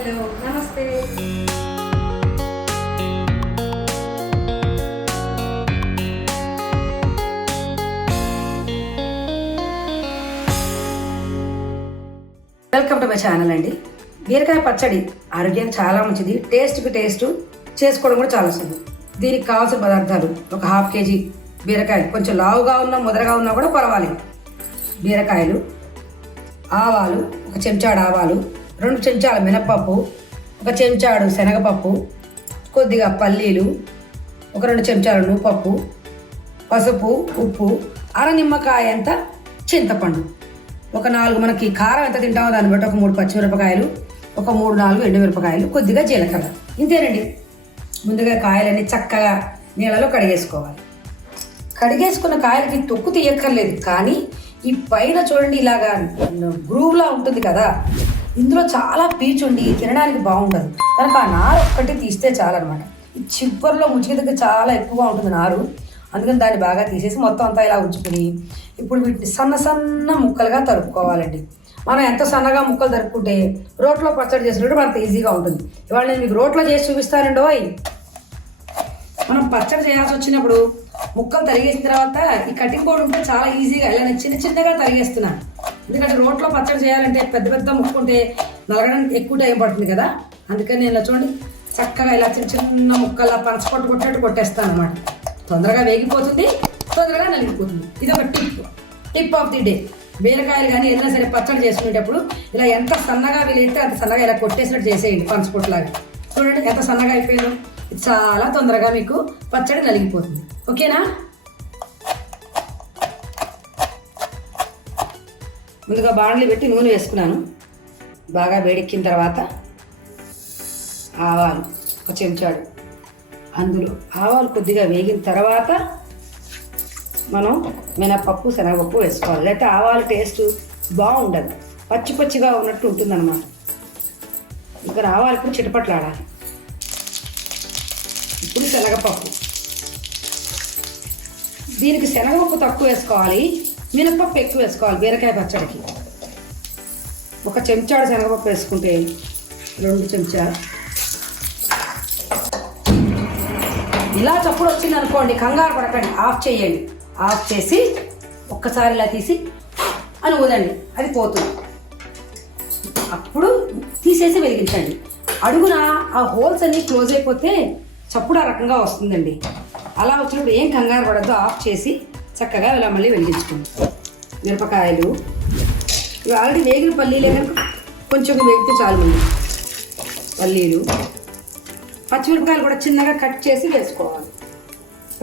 Hello నమస్తే. Welcome to my channel అండి. బీరకాయ పచ్చడి ఆరోగ్యానికి చాలా మంచిది. టేస్ట్కి టేస్ట్ చేసుకోవడం కూడా చాలా సులభం దీనికి కావాల్సిన పదార్థాలు ఒక హాఫ్ కేజీ బీరకాయ. కొంచెం లావుగా ఉన్నా ముదరగా ఉన్నా కూడా పర్వాలేదు బీరకాయలు ఆవాలు ఒక చెంచాడు ఆవాలు రెండు చెంచాల మినప్పప్పు ఒక చెంచాడు శనగపప్పు కొద్దిగా పల్లీలు ఒక రెండు చెంచాలు నూపప్పు పసుపు ఉప్పు అర నిమ్మకాయ అంత చింతపండు. ఒక నాలుగు మనకి కారం ఎంత తింటామో దాన్ని బట్టి ఒక మూడు పచ్చిమిరపకాయలు ఒక మూడు నాలుగు ఎండుమిరపకాయలు కొద్దిగా జీలకర్ర. ఇంతేనండి. ముందుగా కాయలన్నీ చక్కగా నీళ్ళలో కడిగేసుకోవాలి. కడిగేసుకున్న కాయలకి తొక్కు తీయక్కర్లేదు కానీ ఈ పైన చూడండి ఇలాగా గ్రూవ్లా ఉంటుంది కదా. ఇందులో చాలా పీచు ఉండి తినడానికి బాగుండదు కనుక ఆ నారు ఒక్కటి తీస్తే చాలన్నమాట. ఈ చిప్పర్లో ముచ్చిక దగ్గర చాలా ఎక్కువగా ఉంటుంది నారు. అందుకని దాన్ని బాగా తీసేసి మొత్తం అంతా ఇలా ఉంచుకుని ఇప్పుడు వీటిని సన్న సన్న ముక్కలుగా తరుపుకోవాలండి. మనం ఎంత సన్నగా ముక్కలు తరుపుకుంటే రోట్లో పచ్చడి చేసినట్టు మనకు ఈజీగా ఉంటుంది. ఇవాళ నేను మీకు రోట్లో చేసి చూపిస్తానండి ఓయ్. మనం పచ్చడి చేయాల్సి వచ్చినప్పుడు ముక్కలు తరిగేసిన తర్వాత ఈ కటింగ్ బోర్డు ఉంటే చాలా ఈజీగా ఇలా నేను చిన్న చిన్నగా తరిగేస్తున్నాను ఎందుకంటే రోట్లో పచ్చడి చేయాలంటే పెద్ద పెద్ద ముక్కుంటే నలగడానికి ఎక్కువ టైం పడుతుంది కదా. అందుకని నేను ఇలా చూడండి. చక్కగా ఇలా చిన్న చిన్న ముక్కలా పంచకొట్టు కొట్టేట్టు కొట్టేస్తాను అనమాట తొందరగా వేగిపోతుంది తొందరగా నలిగిపోతుంది. ఇది ఒక tip. Tip of the day. బీరకాయలు కానీ ఏదైనా సరే పచ్చడి చేసుకునేటప్పుడు ఇలా ఎంత సన్నగా వీలైతే అంత సన్నగా ఇలా కొట్టేసినట్టు చేసేయండి పంచకొట్టులాగా చూడండి ఎంత సన్నగా అయిపోయిందో. చాలా తొందరగా మీకు పచ్చడి నలిగిపోతుంది. ఓకేనా? ముందుగా బాండ్లు పెట్టి నూనె వేసుకున్నాను. బాగా వేడెక్కిన తర్వాత ఆవాలు ఒక చెంచాడు. అందులో ఆవాలు కొద్దిగా వేగిన తర్వాత మనం మినపప్పు శనగపప్పు వేసుకోవాలి. లేకపోతే ఆవాల టేస్ట్ బాగుండదు. పచ్చి పచ్చిగా ఉన్నట్టు ఉంటుందన్నమాట. ఇంకా ఆవాలు ఇప్పుడు చిటపట్లాడాలి. ఇప్పుడు శనగపప్పు. దీనికి శనగపప్పు తక్కువ వేసుకోవాలి. మినపప్పు ఎక్కువ వేసుకోవాలి బీరకాయ పచ్చడికి. ఒక చెంచాడు శనగపప్పు వేసుకుంటే రెండు చెంచాలు. ఇలా చప్పుడు వచ్చింది అనుకోండి కంగారు పడకండి ఆఫ్ చేయండి. ఆఫ్ చేసి ఒక్కసారి ఇలా తీసి అని ఊదండి అది పోతుంది. అప్పుడు తీసేసి వెలిగించండి. అడుగున ఆ హోల్స్ అన్ని క్లోజ్ అయిపోతే చప్పుడు ఆ రకంగా వస్తుందండి. అలా వచ్చినప్పుడు ఏం కంగారు పడద్దు ఆఫ్ చేసి చక్కగా ఇలా మళ్ళీ వెలిగించుకోండి మిరపకాయలు. ఇవి ఆల్రెడీ వేగిన పల్లీలే కనుక కొంచెం వేగితే చాలు మళ్ళీ. పల్లీలు. పచ్చిమిరపకాయలు కూడా చిన్నగా కట్ చేసి వేసుకోవాలి.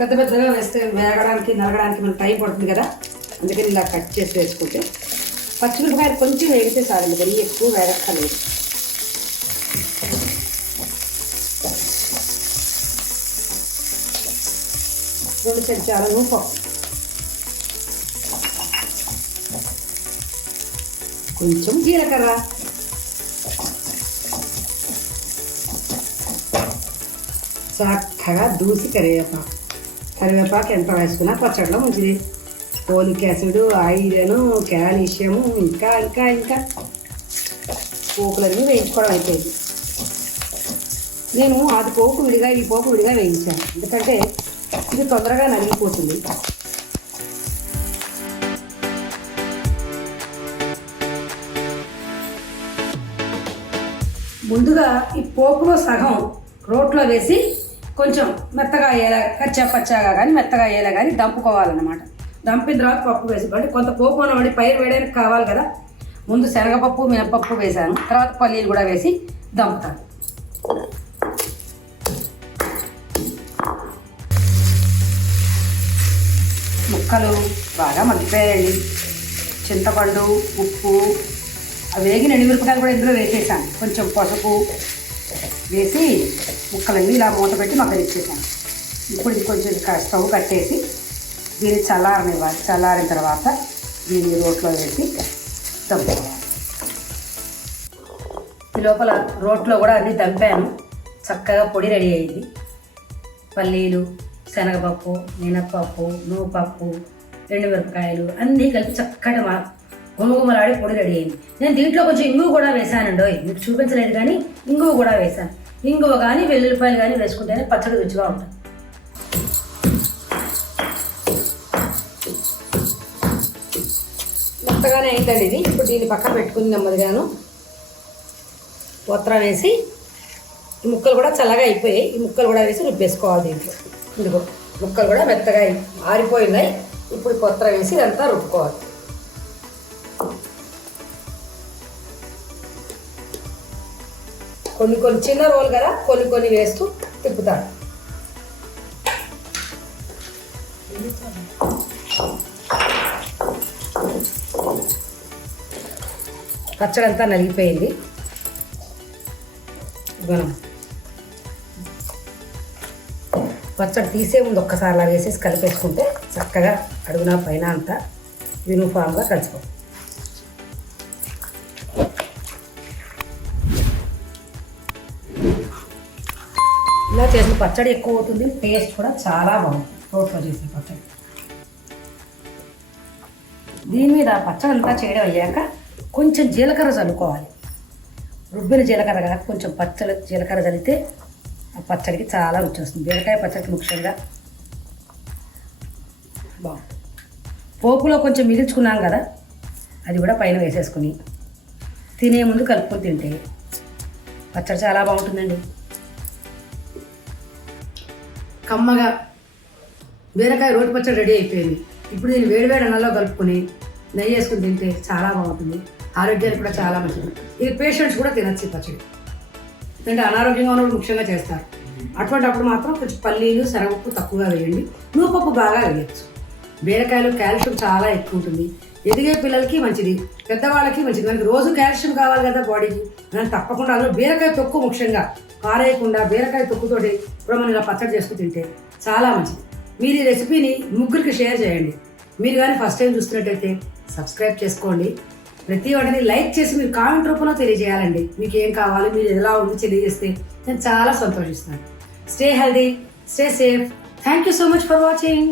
పెద్ద పెద్దగా వేస్తే వేగడానికి నలగడానికి మనకు టైం పడుతుంది కదా. అందుకని ఇలా కట్ చేసి వేసుకుంటే పచ్చిమిరపకాయలు కొంచెం వేగితే చాలండి మరీ ఎక్కువ వేగక్కర్లేదు. రెండు చెంచాల పప్పు కొంచెం జీలకర్ర. చక్కగా దూసి కరివేపాకు. కరివేపాకు ఎంత వేసుకున్నా పచ్చడిలో మంచిది. పోలిక్ యాసిడ్ ఐరన్ కాల్షియము ఇంకా ఇంకా ఇంకా. పోపులన్నీ వేయించుకోవడం అయిపోయింది. నేను అది పోపు విడిగా ఈ పోపు విడిగా వేయించాను. ఎందుకంటే ఇది తొందరగా నలిగిపోతుంది. ముందుగా ఈ పోపులో సగం రోట్లో వేసి కొంచెం మెత్తగా అయ్యేలా కచ్చా పచ్చాగా కానీ మెత్తగా అయ్యేలా కానీ దంపుకోవాలన్నమాట. దంపిన తర్వాత పప్పు వేసుకోండి. కొంత పోపు ఉన్నవాడి పైరు వేయడానికి కావాలి కదా. ముందు శనగపప్పు మినపప్పు వేసాను. తర్వాత పల్లీలు కూడా వేసి దంపుతాను. ముక్కలు బాగా మగ్గిపోయాయండి. చింతపండు ఉప్పు వేగిన ఎండుమిరపకాయలు కూడా ఇందులో వేసేసాను. కొంచెం పసుపు వేసి ముక్కలన్నీ ఇలా మూత పెట్టి మగ్గనిచ్చేసాను ఇప్పుడు ఇది కొంచెం స్టవ్ కట్టేసి దీన్ని చల్లారనివ్వాలి. చల్లారిన తర్వాత దీన్ని రోట్లో వేసి దంపుకోవాలి ఈ లోపల రోట్లో కూడా అన్నీ దంపాను. చక్కగా పొడి రెడీ అయింది. పల్లీలు శనగపప్పు మినప్పప్పు నూపప్పు ఎండుమిరపకాయలు అన్నీ కలిపి చక్కటి మా గుమ్మగుమ్మలాడి పొడి రెడీ అయింది. నేను దీంట్లో కొంచెం ఇంగువ కూడా వేసానండి మీకు చూపించలేదు కానీ ఇంగువ కూడా వేసాను ఇంగువ కానీ వెల్లుల్లిపాయలు కానీ వేసుకుంటేనే పచ్చడి రుచిగా ఉంటుంది. మెత్తగానే అయిందండి ఇది. ఇప్పుడు దీన్ని పక్కన పెట్టుకుని నెమ్మదిగాను. ఉత్తరం వేసి ఈ ముక్కలు కూడా చల్లగా అయిపోయాయి. ఈ ముక్కలు కూడా వేసి రుబ్బేసుకోవాలి దీంట్లో. ఇదిగో ముక్కలు కూడా మెత్తగా అయి- ఆరిపోయినాయి ఇప్పుడు కొత్త వేసి ఇదంతా రుబ్బుకోవాలి. కొన్ని కొన్ని చిన్న రోల్ కదా కొన్ని కొన్ని వేస్తూ తిప్పుతారు. పచ్చడి అంతా నలిగిపోయింది. మనం పచ్చడి తీసే ముందు ఒక్కసారి అలా వేసేసి కలిపేసుకుంటే చక్కగా అడుగున పైన అంతా యూనిఫామ్గా కలిసిపోతుంది. ఇలా చేసిన పచ్చడి ఎక్కువ అవుతుంది. టేస్ట్ కూడా చాలా బాగుంది రోట్లో చేసిన పచ్చడి. దీని మీద పచ్చడి అంతా చేయడం అయ్యాక కొంచెం జీలకర్ర చల్లుకోవాలి. రుబ్బిన జీలకర్ర కాక కొంచెం పచ్చడి జీలకర్ర చల్లితే ఆ పచ్చడికి చాలా రుచి వస్తుంది. బీరకాయ పచ్చడికి ముఖ్యంగా బాగుంది పోపులో కొంచెం మిగిల్చుకున్నాం కదా అది కూడా పైన వేసేసుకుని తినే ముందు కలుపుకొని తింటే పచ్చడి చాలా బాగుంటుందండి. కమ్మగా బీరకాయ రోటి పచ్చడి రెడీ అయిపోయింది. ఇప్పుడు దీన్ని వేడివేడి అన్నంలో కలుపుకొని నెయ్యి వేసుకుని తింటే చాలా బాగుంటుంది. ఆరోగ్యానికి కూడా చాలా మంచిది. ఇది పేషెంట్స్ కూడా తినచ్చు పచ్చడి. ఎందుకంటే అనారోగ్యంగా ఉన్నప్పుడు ముఖ్యంగా చేస్తారు. అటువంటిప్పుడు మాత్రం కొంచెం పల్లీలు శనగపప్పు తక్కువగా వేయండి. నూపప్పు బాగా వేయచ్చు. బీరకాయలు కాల్షియం చాలా ఎక్కువ ఉంటుంది. ఎదిగే పిల్లలకి మంచిది. పెద్దవాళ్ళకి మంచిది. మనకి రోజు కాల్షియం కావాలి కదా బాడీకి. మనం తప్పకుండా అందులో బీరకాయ తొక్కు ముఖ్యంగా పారేయకుండా బీరకాయ తొక్కుతోటి కూడా ఇలా పచ్చడి చేసుకుని తింటే చాలా మంచిది. మీరు ఈ రెసిపీని ముగ్గురికి షేర్ చేయండి. మీరు కానీ ఫస్ట్ టైం చూస్తున్నట్టయితే సబ్స్క్రైబ్ చేసుకోండి. ప్రతి వాటిని లైక్ చేసి మీరు కామెంట్ రూపంలో తెలియజేయాలండి. మీకు ఏం కావాలి మీరు ఎలా ఉంది తెలియజేస్తే నేను చాలా సంతోషిస్తాను. Stay healthy stay safe thank you so much for watching